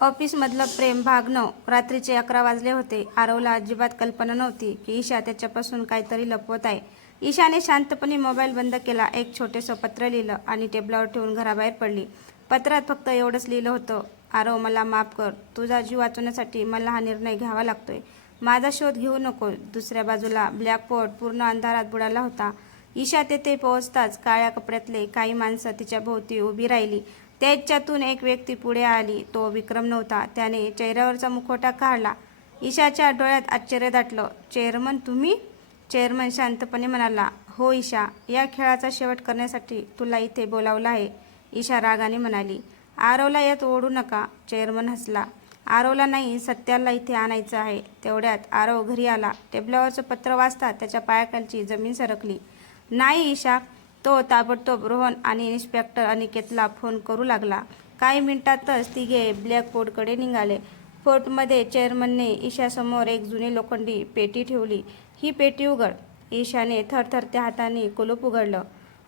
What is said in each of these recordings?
ऑफिसमधलं प्रेम भाग 9. रात्रीचे 11 वाजले होते. आरवला अजिबात कल्पना नव्हती की ईशा त्याच्यापासून काहीतरी लपवत आहे. ईशाने शांतपणे मोबाईल बंद केला, एक छोटेसं पत्र लिहिलं आणि टेबलावर ठेवून घराबाहेर पडली. पत्रात फक्त एवढंच लिहिलं होतं, आरव मला माफ कर. तुझा जीव वाचवण्यासाठी मला हा निर्णय घ्यावा लागतोय. माझा शोध घेऊ नको. दुसऱ्या बाजूला ब्लॅकबोर्ड पूर्ण अंधारात बुडाला होता. ईशा तेथे पोहोचताच काळ्या कपड्यातले काही माणसं तिच्या भोवती उभी राहिली. त्याच्यातून एक व्यक्ती पुढे आली. तो विक्रम नव्हता. त्याने चेहऱ्यावरचा मुखवटा काढला. ईशाच्या डोळ्यात आश्चर्य दाटलं. चेअरमन तुम्ही? चेअरमन शांतपणे म्हणाला, हो ईशा, या खेळाचा शेवट करण्यासाठी तुला इथे बोलावलं आहे. ईशा रागाने म्हणाली, आरवला यात ओढू नका. चेअरमन हसला. आरवला नाही, सत्याला इथे आणायचं आहे. तेवढ्यात आरव घरी आला. टेबलावरचं पत्र वाचता त्याच्या पायाखालची जमीन सरकली. नाही ईशा. तो ताबडतोब रोहन आणि इन्स्पेक्टर अनिकेतला फोन करू लागला. काही मिनिटातच तिघे ब्लॅकबोर्डकडे निघाले. फोर्टमध्ये चेअरमनने ईशासमोर एक जुनी लोखंडी पेटी ठेवली. ही पेटी उघड. ईशाने थरथरत्या हाताने कुलूप उघडलं.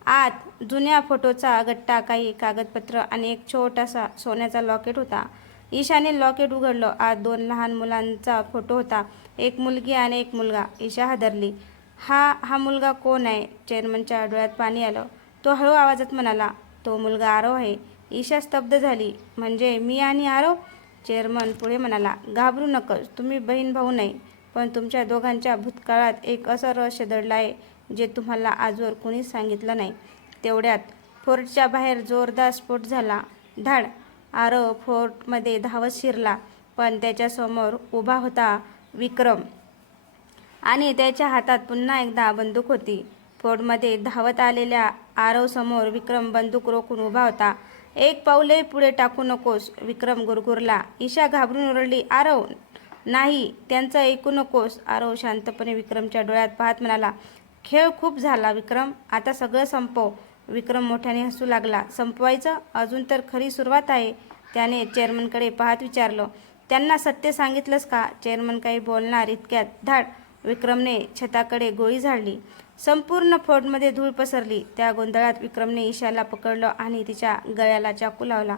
आत जुन्या फोटोचा गट्टा, काही कागदपत्र आणि एक छोटासा सोन्याचा लॉकेट होता. ईशाने लॉकेट उघडलं. आत 2 लहान मुलांचा फोटो होता, एक मुलगी आणि एक मुलगा. ईशा हादरली. हा मुलगा कोण आहे? चेअरमनच्या डोळ्यात पाणी आलं. तो हळू आवाजात म्हणाला, तो मुलगा आरव आहे. ईशा स्तब्ध झाली. म्हणजे मी आणि आरव? चेअरमन पुढे म्हणाला, घाबरू नकोस. तुम्ही बहीण भाऊ नाही, पण तुमच्या दोघांच्या भूतकाळात एक असं रहस्य दडलं आहे जे तुम्हाला आजवर कोणीच सांगितलं नाही. तेवढ्यात फोर्टच्या बाहेर जोरदार स्फोट झाला. धाड. आरव फोर्टमध्ये धावत शिरला, पण त्याच्यासमोर उभा होता विक्रम आणि त्याच्या हातात पुन्हा एकदा बंदूक होती. फोर्टमध्ये धावत आलेल्या आरवसमोर विक्रम बंदूक रोखून उभा होता. एक पाऊलही पुढे टाकू नकोस. विक्रम गुरगुरला. ईशा घाबरून ओरडली, आरव नाही, त्यांचं ऐकू नकोस. आरव शांतपणे विक्रमच्या डोळ्यात पाहत म्हणाला, खेळ खूप झाला विक्रम, आता सगळं संपव. विक्रम मोठ्याने हसू लागला. संपवायचं? अजून तर खरी सुरुवात आहे. त्याने चेअरमनकडे पाहत विचारलं, त्यांना सत्य सांगितलंस का? चेअरमन काही बोलणार इतक्यात धाड. विक्रमने छताकडे गोळी झाडली. संपूर्ण फोर्टमध्ये धूळ पसरली. त्या गोंधळात विक्रमने ईशाला पकडलं आणि तिच्या गळ्याला चाकू लावला.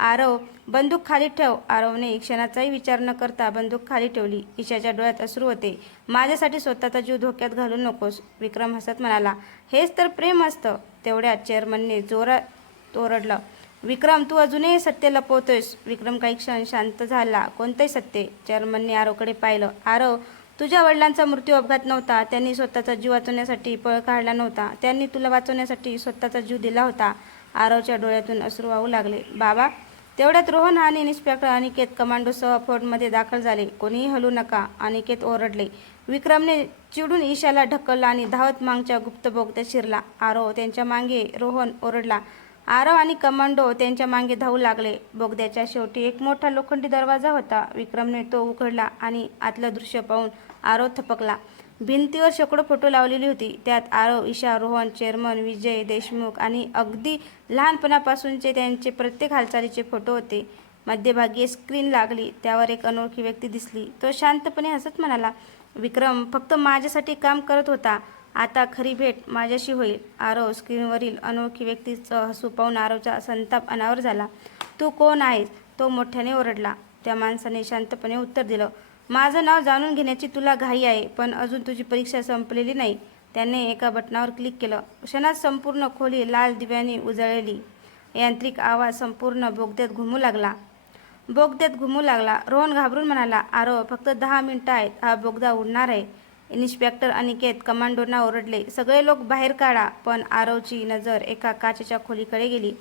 आरव, बंदूक खाली ठेव. आरवने क्षणाचाही विचार न करता बंदूक खाली ठेवली. ईशाच्या डोळ्यात अश्रू होते. माझ्यासाठी स्वतःचा जीव धोक्यात घालू नकोस. विक्रम हसत म्हणाला, हेच तर प्रेम असतं. तेवढ्यात चेअरमनने जोरात ओरडलं, विक्रम, तू अजूनही सत्य लपवतोयस. विक्रम काही क्षण शांत झाला. कोणतंही सत्य? चेअरमनने आरवकडे पाहिलं. आरव, तुझ्या वडिलांचा मृत्यू अपघात नव्हता. त्यांनी स्वतःचा जीव वाचवण्यासाठी पळ काढला नव्हता. त्यांनी तुला वाचवण्यासाठी स्वतःचा जीव दिला होता. आरवच्या डोळ्यातून अश्रू वाहू लागले. बाबा. तेवढ्यात रोहन आणि इन्स्पेक्टर अनिकेत कमांडोसह फोर्टमध्ये दाखल झाले. कोणीही हलू नका. अनिकेत ओरडले. विक्रमने चिडून ईशाला ढकललं आणि धावत मागच्या गुप्त बोगद्यात शिरला. आरव त्यांच्या मागे. रोहन ओरडला. आरव आणि कमांडो त्यांच्या मागे धावू लागले. बोगद्याच्या शेवटी एक मोठा लोखंडी दरवाजा होता. विक्रमने तो उघडला आणि आतलं दृश्य पाहून आरव थपकला. भिंतीवर शेकडो फोटो लावलेली होती. त्यात आरव, ईशा, रोहन, चेअरमन, विजय देशमुख आणि अगदी लहानपणापासूनचे त्यांचे प्रत्येक हालचालीचे फोटो होते. मध्यभागी स्क्रीन लागली. त्यावर एक अनोळखी व्यक्ती दिसली. तो शांतपणे हसत म्हणाला, विक्रम फक्त माझ्यासाठी काम करत होता. आता खरी भेट माझ्याशी होईल. आरव स्क्रीनवरील अनोळखी व्यक्तीचं हसू पाहून आरवचा संताप अनावर झाला. तू कोण आहेस? तो मोठ्याने ओरडला. त्या माणसाने शांतपणे उत्तर दिलं, माझं नाव जाणून घेण्याची तुला घाई आहे, पण अजून तुझी परीक्षा संपलेली नाही. त्याने एका बटनावर क्लिक केलं. क्षणात संपूर्ण खोली लाल दिव्यांनी उजळली. यांत्रिक आवाज संपूर्ण बोगद्यात घुमू लागला. रोहन घाबरून म्हणाला, आरव फक्त 10 मिनिटं आहेत. हा बोगदा उडणार आहे. इन्स्पेक्टर अनिकेत कमांडोंना ओरडले, सगळे लोक बाहेर काढा. पण आरवची नजर एका काचेच्या खोलीकडे गेली.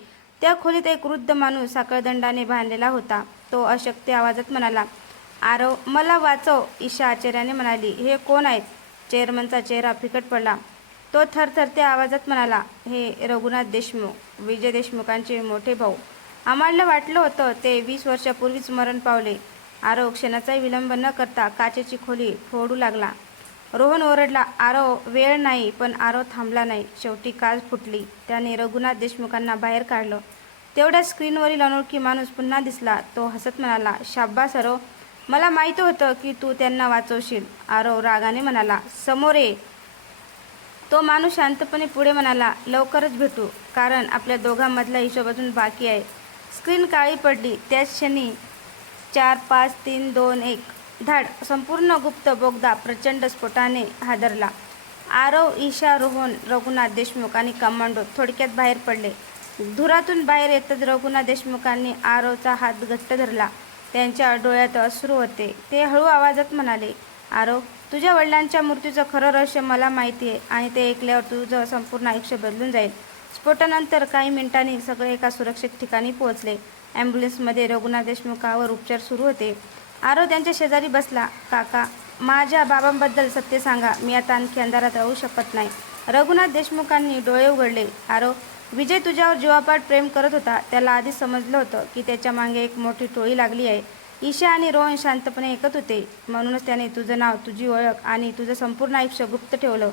त्या खोलीत एक वृद्ध माणूस साखळदंडाने बांधलेला होता. तो अशक्त आवाजात म्हणाला, आरव मला वाचव. ईशा आश्चर्याने म्हणाली, हे कोण आहेत? चेअरमनचा चेहरा फिकट पडला. तो थरथरत्या आवाजात म्हणाला, हे रघुनाथ देशमुख, विजय देशमुखांचे मोठे भाऊ. आम्हाला वाटलं होतं ते 20 वर्षापूर्वीच मरण पावले. आरव क्षणाचाही विलंब न करता काचेची खोली फोडू लागला. रोहन ओरडला, आरव वेळ नाही. पण आरव थांबला नाही. शेवटी काच फुटली. त्याने रघुनाथ देशमुखांना बाहेर काढलं. तेवढ्या स्क्रीनवरील अनोळखी माणूस पुन्हा दिसला. तो हसत म्हणाला, शाब्बास आरव, मला माहिती होतं की तू त्यांना वाचवशील. आरव रागाने म्हणाला, समोर ये. तो माणूस शांतपणे पुढे म्हणाला, लवकरच भेटू, कारण आपल्या दोघांमधला हिशोब अजून बाकी आहे. स्क्रीन काळी पडली. त्याच क्षणी 4-5-3-2-1 धाड. संपूर्ण गुप्त बोगदा प्रचंड स्फोटाने हादरला. आरव, ईशा, रोहन, रघुनाथ देशमुख आणि कमांडो थोडक्यात बाहेर पडले. धुरातून बाहेर येतच रघुनाथ देशमुखांनी आरवचा हात घट्ट धरला. त्यांच्या डोळ्यात अश्रू होते. ते हळू आवाजात म्हणाले, आरव, तुझ्या वडिलांच्या मृत्यूचं खरं रहस्य मला माहिती आहे आणि ते ऐकल्यावर तुझं संपूर्ण आयुष्य बदलून जाईल. स्फोटानंतर काही मिनिटांनी सगळे एका सुरक्षित ठिकाणी पोहोचले. ॲम्ब्युलन्समध्ये रघुनाथ देशमुखावर उपचार सुरू होते. आरव त्यांच्या शेजारी बसला. काका, माझ्या बाबांबद्दल सत्य सांगा. मी आता आणखी अंधारात राहू शकत नाही. रघुनाथ देशमुखांनी डोळे उघडले. आरव, विजय तुझ्यावर जीवापाड प्रेम करत होता. त्याला आधीच समजलं होतं की त्याच्या मागे एक मोठी टोळी लागली आहे. ईशा आणि रोहन शांतपणे ऐकत होते. म्हणूनच त्याने तुझं नाव, तुझी ओळख आणि तुझं संपूर्ण आयुष्य गुप्त ठेवलं.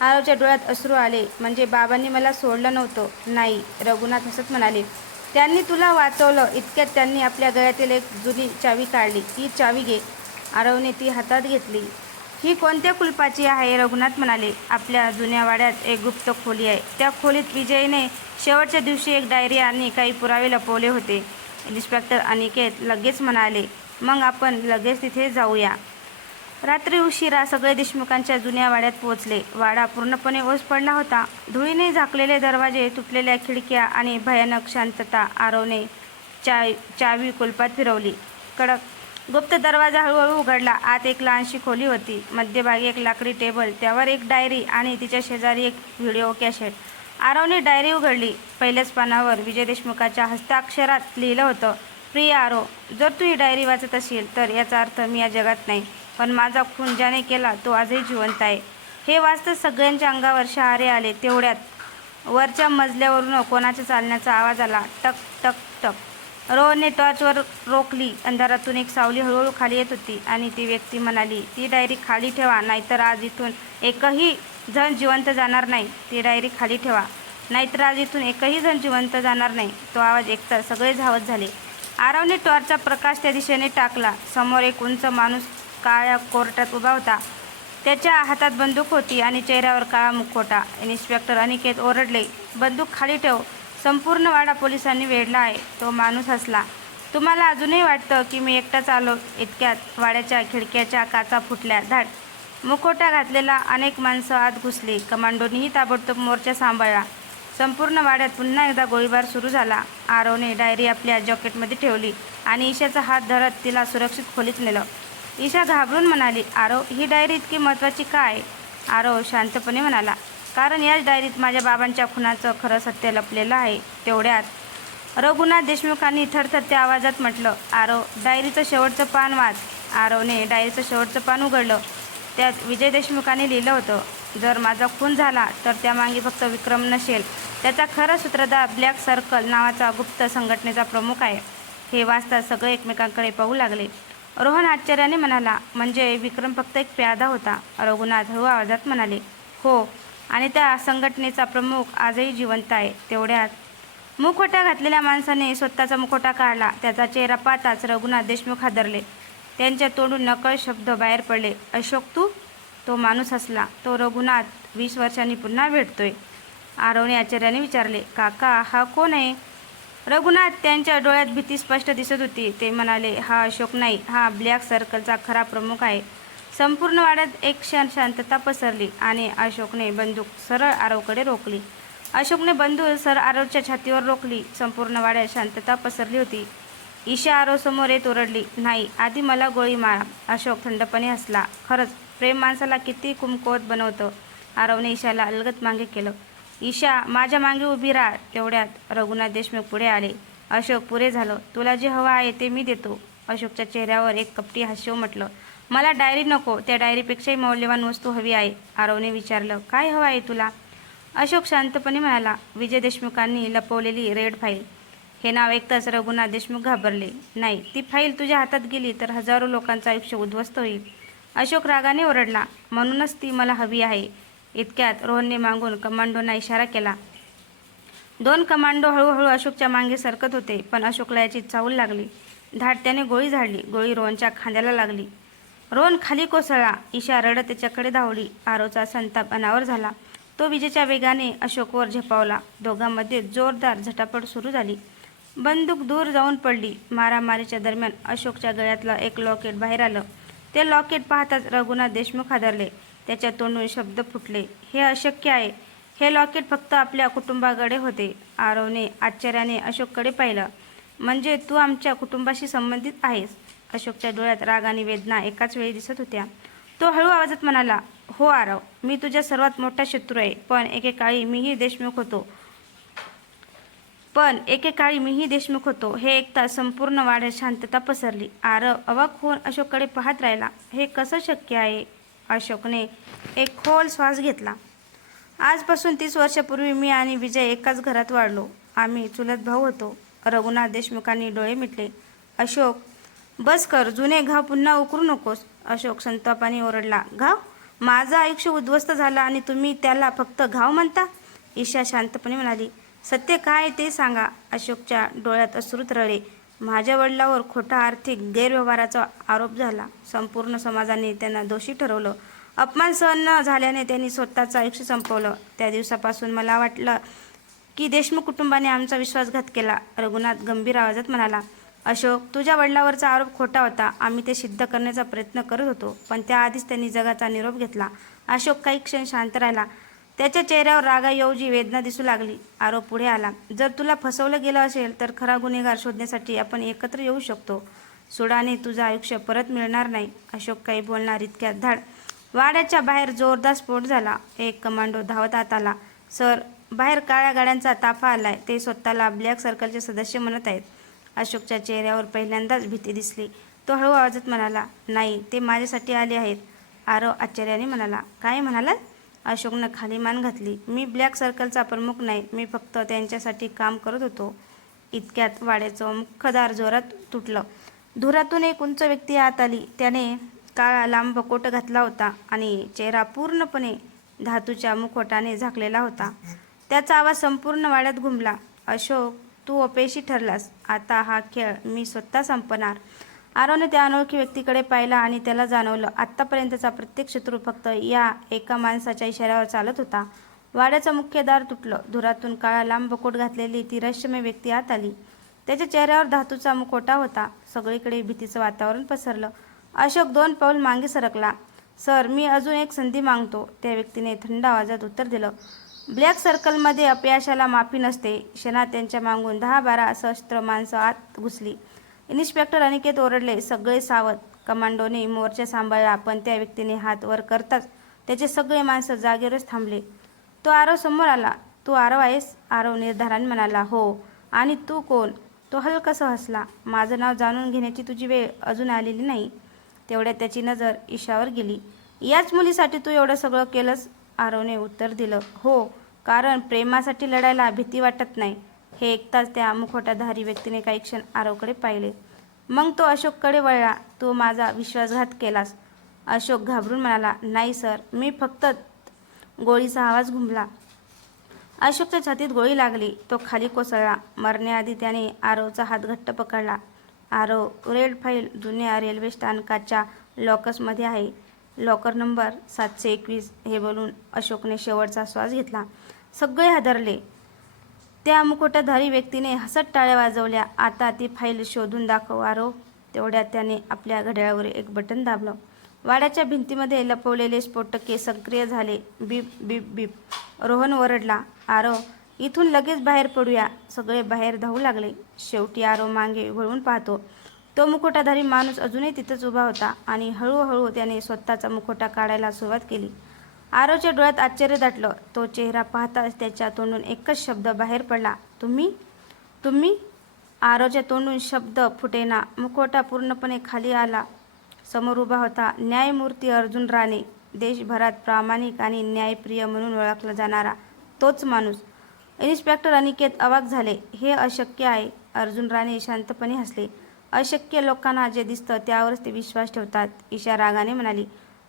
आरवच्या डोळ्यात अश्रू आले. म्हणजे बाबांनी मला सोडलं नव्हतं? नाही, रघुनाथ हसत म्हणाले. त्यांनी तुला वाचवलं. इतक्यात त्यांनी आपल्या गळ्यातील एक जुनी चावी काढली. ही चावी घे. आरवने ती हातात घेतली. ही कोणत्या कुलपाची आहे? रघुनाथ म्हणाले. आपल्या जुन्या वाड्यात एक गुप्त खोली आहे. त्या खोलीत विजयने शेवटच्या दिवशी एक डायरी आणि काही पुरावे लपवले होते. इन्स्पेक्टर अनिकेत लगेच म्हणाले. मग आपण लगेच तिथे जाऊया. रात्री उशिरा सगळे देशमुखांच्या जुन्या वाड्यात पोहोचले. वाडा पूर्णपणे ओस पडला होता. धुळीने झाकलेले दरवाजे, तुटलेल्या खिडक्या आणि भयानक शांतता. आरवने चावी कुलपात फिरवली. कडक. गुप्त दरवाजा हळूहळू उघडला. आत एक लहानशी खोली होती. मध्यभागी एक लाकडी टेबल, त्यावर एक डायरी आणि तिच्या शेजारी एक व्हिडिओ कॅसेट. आरवने डायरी उघडली. पहिल्याच पानावर विजय देशमुखाच्या हस्ताक्षरात लिहिलं होतं, प्रिय आरव, जर तू ही डायरी वाचत असेल तर याचा अर्थ मी या जगात नाही, पण माझा खून ज्याने केला तो आजही जिवंत आहे. हे वाचताच सगळ्यांच्या अंगावर शहारे आले. तेवढ्यात वरच्या मजल्यावरून कोणाच्या चालण्याचा आवाज आला. टक टक टक. रोहनने टॉर्चवर रोखली. अंधारातून एक सावली हळूहळू खाली येत होती आणि ती व्यक्ती म्हणाली, ती डायरी खाली ठेवा, नाहीतर आज इथून एकही जण जिवंत जाणार नाही. ती डायरी खाली ठेवा, नाहीतर आज इथून एकही जण जिवंत जाणार नाही. तो आवाज ऐकता सगळे धावत झाले. आरवने टॉर्चचा प्रकाश त्या दिशेने टाकला. समोर एक उंच माणूस काळ्या कोर्टात उभा होता. त्याच्या हातात बंदूक होती आणि चेहऱ्यावर काळा मुखवटा. इन्स्पेक्टर अनिकेत ओरडले, बंदूक खाली ठेव. संपूर्ण वाडा पोलिसांनी वेढला आहे. तो माणूस हसला. तुम्हाला अजूनही वाटतं की मी एकटाच आलो? इतक्यात वाड्याच्या खिडक्याच्या काचा फुटल्या. धाड. मुखवटा घातलेला अनेक माणसं आत घुसली. कमांडोनीही ताबडतोब मोर्चा सांभाळला. संपूर्ण वाड्यात पुन्हा एकदा गोळीबार सुरू झाला. आरवने डायरी आपल्या जॅकेटमध्ये ठेवली आणि ईशाचा हात धरत तिला सुरक्षित खोलीत नेलं. ईशा घाबरून म्हणाली, आरव, ही डायरी इतकी महत्त्वाची का आहे? आरव शांतपणे म्हणाला, कारण याच डायरीत माझ्या बाबांच्या खुनाचं खरं सत्य लपलेलं आहे. तेवढ्यात रघुनाथ देशमुखांनी थरथरत्या आवाजात म्हटलं, आरव, डायरीचं शेवटचं पान वाच. आरवने डायरीचं शेवटचं पान उघडलं. त्यात विजय देशमुखांनी लिहिलं होतं, जर माझा खून झाला तर त्यामागे फक्त विक्रम नसेल, त्याचा खरा सूत्रधार ब्लॅक सर्कल नावाचा गुप्त संघटनेचा प्रमुख आहे. हे वाचता सगळे एकमेकांकडे पाहू लागले. रोहन आश्चर्याने म्हणाला, म्हणजे विक्रम फक्त एक प्यादा होता? रघुनाथ हळू आवाजात म्हणाले, हो, आणि त्या संघटनेचा प्रमुख आजही जिवंत आहे. तेवढ्यात मुखवटा घातलेल्या माणसाने स्वतःचा मुखवटा काढला. त्याचा चेहरा पाहताच रघुनाथ देशमुख हादरले. त्यांच्या तोंडून नकळत शब्द बाहेर पडले, अशोक तू? तो माणूस हसला. तो रघुनाथ 20 वर्षांनी पुन्हा भेटतोय. आरवने आश्चर्याने विचारले, काका, हा कोण आहे? रघुनाथ त्यांच्या डोळ्यात भीती स्पष्ट दिसत होती. ते म्हणाले, हा अशोक नाही, हा ब्लॅक सर्कलचा खरा प्रमुख आहे. संपूर्ण वाड्यात एक क्षण शांतता पसरली आणि अशोकने बंदूक सरळ आरवकडे रोखली. अशोकने बंदूक सरळ आरवच्या छातीवर रोखली. संपूर्ण वाड्यात शांतता पसरली होती. ईशा आरवसमोर येत ओरडली, नाही, आधी मला गोळी मारा. अशोक थंडपणे हसला. खरंच, प्रेम माणसाला किती कुमकुवत बनवतं. आरवने ईशाला अलगद मागे केलं. ईशा, माझ्या मागे उभी राहा. तेवढ्यात रघुनाथ देशमुख पुढे आले. अशोक, पुरे झालं. तुला जे हवं आहे ते मी देतो. अशोकच्या चेहऱ्यावर एक कपटी हास्य उमटलं. मला डायरी नको, त्या डायरीपेक्षाही मौल्यवान वस्तू हवी आहे. आरवने विचारलं, काय हवं आहे तुला? अशोक शांतपणे म्हणाला, विजय देशमुखांनी लपवलेली रेड फाईल. हे नाव ऐकताच रघुनाथ देशमुख घाबरले. नाही, ती फाईल तुझ्या हातात गेली तर हजारो लोकांचं आयुष्य उद्ध्वस्त होईल. अशोक रागाने ओरडला, म्हणूनच ती मला हवी आहे. इतक्यात रोहनने मागून कमांडोंना इशारा केला. 2 कमांडो हळूहळू अशोकच्या मागे सरकत होते, पण अशोकला याची चाहूल लागली. धाड. त्याने गोळी झाडली. गोळी रोहनच्या खांद्याला लागली. रोहन खाली कोसळला. ईशा रडत त्याच्याकडे धावली. आरवचा संताप अनावर झाला. तो विजेच्या वेगाने अशोकवर झेपावला. दोघांमध्ये जोरदार झटापट सुरू झाली. बंदूक दूर जाऊन पडली. मारामारीच्या दरम्यान अशोकच्या गळ्यातलं एक लॉकेट बाहेर आलं. ते लॉकेट पाहताच रघुनाथ देशमुख हादरले. त्याच्या तोंडून शब्द फुटले, हे अशक्य आहे. हे लॉकेट फक्त आपल्या कुटुंबाकडे होते. आरवने आश्चर्याने अशोककडे पाहिलं. म्हणजे तू आमच्या कुटुंबाशी संबंधित आहेस? अशोकच्या डोळ्यात राग आणि वेदना एकाच वेळी दिसत होत्या. तो हळू आवाजात म्हणाला, हो आरव, मी तुझा सर्वात मोठा शत्रू आहे. पण एकेकाळी मीही देशमुख होतो. हे ऐकता संपूर्ण वाड्यात शांतता पसरली. आरव अवाक होऊन अशोककडे पाहत राहिला. हे कसं शक्य आहे? अशोकने एक खोल श्वास घेतला. आजपासून 30 वर्षापूर्वी मी आणि विजय एकाच घरात वाढलो. आम्ही चुलत भाऊ होतो. रघुनाथ देशमुखांनी डोळे मिटले. अशोक, बस कर, जुने घाव पुन्हा उकरू नकोस. अशोक संतापाने ओरडला, घाव? माझं आयुष्य उद्ध्वस्त झालं आणि तुम्ही त्याला फक्त घाव म्हणता? ईशा शांतपणे म्हणाली, सत्य काय ते सांगा. अशोकच्या डोळ्यात अश्रू तरळले. माझ्या वडिलांवर खोटा आर्थिक गैरव्यवहाराचा आरोप झाला. संपूर्ण समाजाने त्यांना दोषी ठरवलं. अपमान सहन न झाल्याने त्यांनी स्वतःचं आयुष्य संपवलं. त्या दिवसापासून मला वाटलं की देशमुख कुटुंबाने आमचा विश्वासघात केला. रघुनाथ गंभीर आवाजात म्हणाला, अशोक, तुझ्या वडिलांवरचा आरोप खोटा होता. आम्ही ते सिद्ध करण्याचा प्रयत्न करत होतो, पण त्याआधीच त्यांनी जगाचा निरोप घेतला. अशोक काही क्षण शांत राहिला. त्याच्या चेहऱ्यावर रागाऐवजी वेदना दिसू लागली. आरव पुढे आला, जर तुला फसवलं गेलं असेल तर खरा गुन्हेगार शोधण्यासाठी आपण एकत्र येऊ शकतो. सुडाने तुझं आयुष्य परत मिळणार नाही. अशोक काही बोलणार इतक्यात धाड वाड्याच्या बाहेर जोरदार स्फोट झाला. एक कमांडो धावत आत आला. सर, बाहेर काळ्या गाड्यांचा ताफा आलाय. ते स्वतःला ब्लॅक सर्कलचे सदस्य म्हणत आहेत. अशोकच्या चेहऱ्यावर पहिल्यांदाच भीती दिसली. तो हळू आवाजात म्हणाला, नाही, ते माझ्यासाठी आले आहेत. आरव आश्चर्याने म्हणाला, काय म्हणालात? अशोकनं खाली मान घातली. मी ब्लॅक सर्कलचा प्रमुख नाही, मी फक्त त्यांच्यासाठी काम करत होतो. इतक्यात वाड्याचं मुख्य दार जोरात तुटलं. धुरातून एक उंच व्यक्ती आत आली. त्याने काळा लांब कोट घातला होता आणि चेहरा पूर्णपणे धातूच्या मुखवटाने झाकलेला होता. त्याचा आवाज संपूर्ण वाड्यात घुमला. अशोक, तू अपयशी ठरलास. आता हा खेळ मी स्वतः संपणार. आरवने त्या अनोळखी व्यक्तीकडे पाहिला आणि त्याला जाणवलं, आत्तापर्यंतचा प्रत्येक शत्रू फक्त या एका माणसाच्या इशाऱ्यावर चालत होता. वाड्याचं मुख्य दार तुटलं. धुरातून काळा लांब कोट घातलेली ती रहस्यमय व्यक्ती आत आली. त्याच्या चेहऱ्यावर धातूचा मुखवटा होता. सगळीकडे भीतीचं वातावरण पसरलं. अशोक 2 पाऊल मागे सरकला. सर, मी अजून एक संधी मागतो. त्या व्यक्तीने थंड आवाजात उत्तर दिलं. ब्लॅक सर्कलमध्ये अपयशाला माफी नसते. क्षणात त्यांच्या मागून 10-12 सशस्त्र माणसं आत घुसली. इन्स्पेक्टर अनिकेत ओरडले. सगळे सावध. कमांडोने मोर्चा सांभाळला, पण त्या व्यक्तीने हात वर करताच त्याचे सगळे माणसं जागेवरच थांबले. तो आरव समोर आला. तू आरव आहेस? आरव निर्धाराने म्हणाला, हो. आणि तू कोण? तो हलकासा हसला. माझं नाव जाणून घेण्याची तुझी वेळ अजून आलेली नाही. तेवढ्यात त्याची नजर ईशावर गेली. याच मुलीसाठी तू एवढं सगळं केलंस? आरवने उत्तर दिलं, हो, कारण प्रेमासाठी लढायला भीती वाटत नाही. हे ऐकताच त्या मुखवटाधारी व्यक्तीने काही क्षण आरवकडे पाहिले. मग तो अशोककडे वळला. तू माझा विश्वासघात केलास? अशोक घाबरून म्हणाला, नाही सर, मी फक्त. गोळीचा आवाज घुमला. अशोकच्या छातीत गोळी लागली. तो खाली कोसळला. मरण्याआधी त्याने आरवचा हात घट्ट पकडला. आरव, रेड फाईल जुन्या रेल्वे स्थानकाच्या लॉकर्समध्ये आहे. Locker number 721. हे बोलून अशोकने शेवटचा श्वास घेतला. सगळे हादरले. त्या मुकुटाधारी व्यक्तीने हसत टाळ्या वाजवल्या. आता ती फाईल शोधून दाखव आरव. तेवढ्यात त्याने आपल्या घड्याळावर एक बटन दाबलं. वाड्याच्या भिंतीमध्ये लपवलेले स्फोटके सक्रिय झाले. बीप बीप बीप. रोहन ओरडला, आरव, इथून लगेच बाहेर पडूया. सगळे बाहेर धावू लागले. शेवटी आरव मागे वळून पाहतो. तो मुकुटाधारी माणूस अजूनही तिथंच उभा होता आणि हळूहळू त्याने स्वतःचा मुखवटा काढायला सुरुवात केली. आरवच्या डोळ्यात आश्चर्य दाटलं. तो चेहरा पाहताच त्याच्या तोंडून एकच शब्द बाहेर पडला, तुम्ही? तुम्ही? आरवच्या तोंडून शब्द फुटेना. मुखवटा पूर्णपणे खाली आला. समोर उभा होता न्यायमूर्ती अर्जुन राणे. देशभरात प्रामाणिक आणि न्यायप्रिय म्हणून ओळखला जाणारा तोच माणूस. इन्स्पेक्टर अनिकेत अवाक झाले. हे अशक्य आहे. अर्जुन राणे शांतपणे हसले. अशक्य लोकांना जे दिसतं त्यावरच ते विश्वास ठेवतात. ईशा रागाने म्हणाली,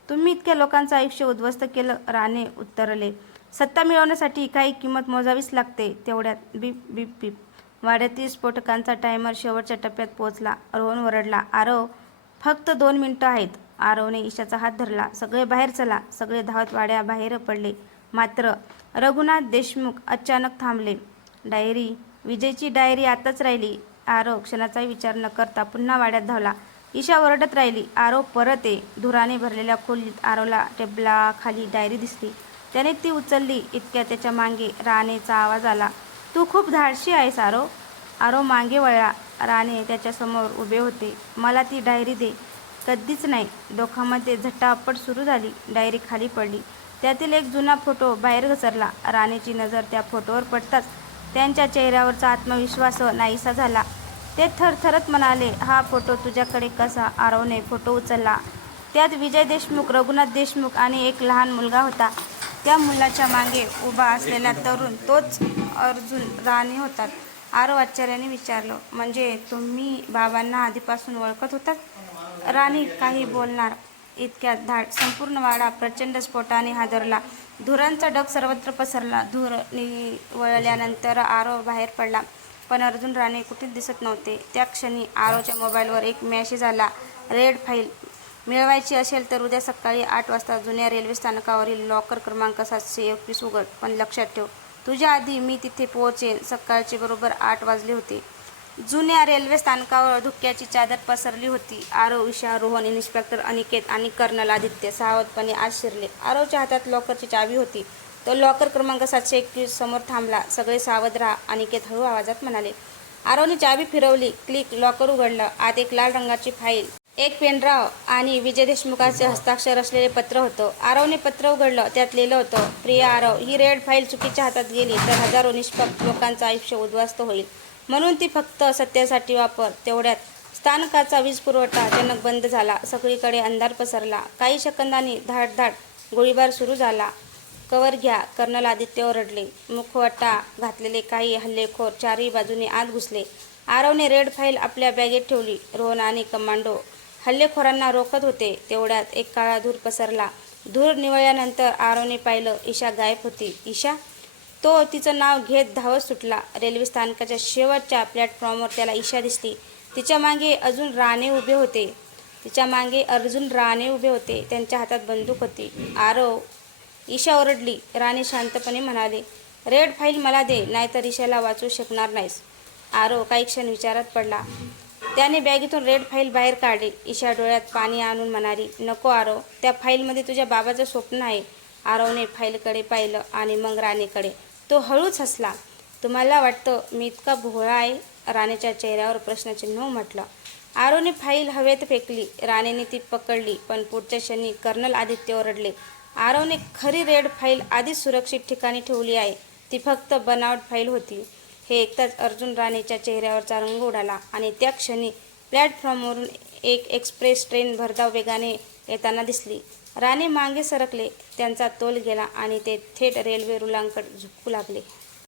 तुम्ही इतक्या लोकांचं आयुष्य उद्ध्वस्त केलं. राणे उत्तरले, सत्ता मिळवण्यासाठी काही किंमत मोजावीच लागते. तेवढ्यात बीप बीप बीप. वाड्यातील स्फोटकांचा टायमर शेवटच्या टप्प्यात पोहोचला. रोहन ओरडला, आरव, फक्त 2 मिनिटं आहेत. आरवने ईशाचा हात धरला. सगळे बाहेर चला. सगळे धावत वाड्याबाहेर पडले. मात्र रघुनाथ देशमुख अचानक थांबले. डायरी विजयची डायरी आताच राहिली. आरव क्षणाचाही विचार न करता पुन्हा वाड्यात धावला. ईशा ओरडत राहिली, आरव परत ये. धुराने भरलेल्या खोलीत आरवला टेबलाखाली डायरी दिसली. त्याने ती उचलली. इतक्यात त्याच्या मागे राणेचा आवाज आला. तू खूप धाडशी आहेस आरव. आरव मागे वळला. राणे त्याच्यासमोर उभे होते. मला ती डायरी दे. कधीच नाही. डोक्यामध्ये झटापट सुरू झाली. डायरी खाली पडली. त्यातील एक जुना फोटो बाहेर घसरला. राणेची नजर त्या फोटोवर पडताच त्यांच्या चेहऱ्यावरचा आत्मविश्वास नाहीसा झाला. ते थरथरत म्हणाले, हा फोटो तुझ्याकडे कसा? आरवने फोटो उचलला. त्यात विजय देशमुख, रघुनाथ देशमुख आणि एक लहान मुलगा होता. त्या मुलाच्या मागे उभा असलेला तरुण तोच अर्जुन राणे होतात. आरव आश्चर्याने विचारलं, म्हणजे तुम्ही बाबांना आधीपासून ओळखत होतात? राणे काही बोलणार इतक्यात धाड संपूर्ण वाडा प्रचंड स्फोटाने हादरला. धुरांचा ढग सर्वत्र पसरला. धूर निवळल्यानंतर आरव बाहेर पडला, पण अर्जुन राणे कुठेच दिसत नव्हते. त्या क्षणी आरवच्या मोबाईलवर एक मेसेज आला. रेड फाईल मिळवायची असेल तर उद्या सकाळी 8 वाजता जुन्या रेल्वे स्थानकावरील लॉकर क्रमांक 721 उघड. पण लक्षात ठेव, तुझ्या आधी मी तिथे पोहोचेन. सकाळचे बरोबर 8 वाजले होते. जुन्या रेल्वे स्थानकावर धुक्याची चादर पसरली होती. आरव, ईशा, रोहन, इन्स्पेक्टर अनिकेत आणि कर्नल आदित्य सावधपणे आत शिरले. आरवच्या हातात लॉकरची चावी होती. तो लॉकर क्रमांक 721 समोर थांबला. सगळे सावध राहा, अनिकेत हळू आवाजात म्हणाले. आरवने चावी फिरवली. क्लिक. लॉकर उघडलं. आत एक लाल रंगाची फाईल, एक पेनड्राव आणि विजय देशमुखाचे हस्ताक्षर असलेले पत्र होतं. आरवने पत्र उघडलं. त्यात लिहिलं होतं, प्रिय आरव, ही रेड फाईल चुकीच्या हातात गेली तर हजारो निष्पाप लोकांचं आयुष्य उद्ध्वस्त होईल. म्हणून ती फक्त सत्यासाठी वापर. तेवढ्यात स्थानकाचा वीज पुरवठा अचानक बंद झाला. सगळीकडे अंधार पसरला. काही सेकंदांनी धाड गोळीबार सुरू झाला. कवर घ्या, कर्नल आदित्य ओरडले. मुखवटा घातलेले काही हल्लेखोर चारही बाजूने आत घुसले. आरवने रेड फाईल आपल्या बॅगेत ठेवली. रोहन आणि कमांडो हल्लेखोरांना रोखत होते. तेवढ्यात एक काळा धूर पसरला. धूर निवळल्यानंतर आरवने पाहिलं, ईशा गायब होती. ईशा? तो तिचं नाव घेत धावत सुटला. रेल्वे स्थानकाच्या शेवटच्या प्लॅटफॉर्मवर त्याला ईशा दिसली. तिच्या मागे अर्जुन राणे उभे होते. त्यांच्या हातात बंदूक होती. आरव, ईशा ओरडली. राणे शांतपणे म्हणाले, रेड फाईल मला दे, नाहीतर ईशाला वाचवू शकणार नाहीस. आरव काही क्षण विचारात पडला. त्याने बॅगेतून रेड फाईल बाहेर काढली. ईशा डोळ्यात पाणी आणून म्हणाली, नको आरव, त्या फाईलमध्ये तुझ्या बाबाचं स्वप्न आहे. आरवने फाईलकडे पाहिलं आणि मग राणेकडे. तो हळूच हसला. तुम्हाला वाटतं मी इतका भोळा आहे? राणेच्या चेहऱ्यावर प्रश्नचिन्ह उमटलं. आरवने फाईल हवेत फेकली. राणेने ती पकडली, पण पुढच्या क्षणी कर्नल आदित्य ओरडले, आरवने खरी रेड फाईल आधीच सुरक्षित ठिकाणी ठेवली आहे. ती फक्त बनावट फाईल होती. हे ऐकताच अर्जुन राणेच्या चेहऱ्यावरचा रंग उडाला आणि त्या क्षणी प्लॅटफॉर्मवरून एक एक्सप्रेस ट्रेन भरधाव वेगाने येताना दिसली. राणे मागे सरकले. त्यांचा तोल गेला आणि ते थेट रेल्वे रुळांकडे झुकू लागले.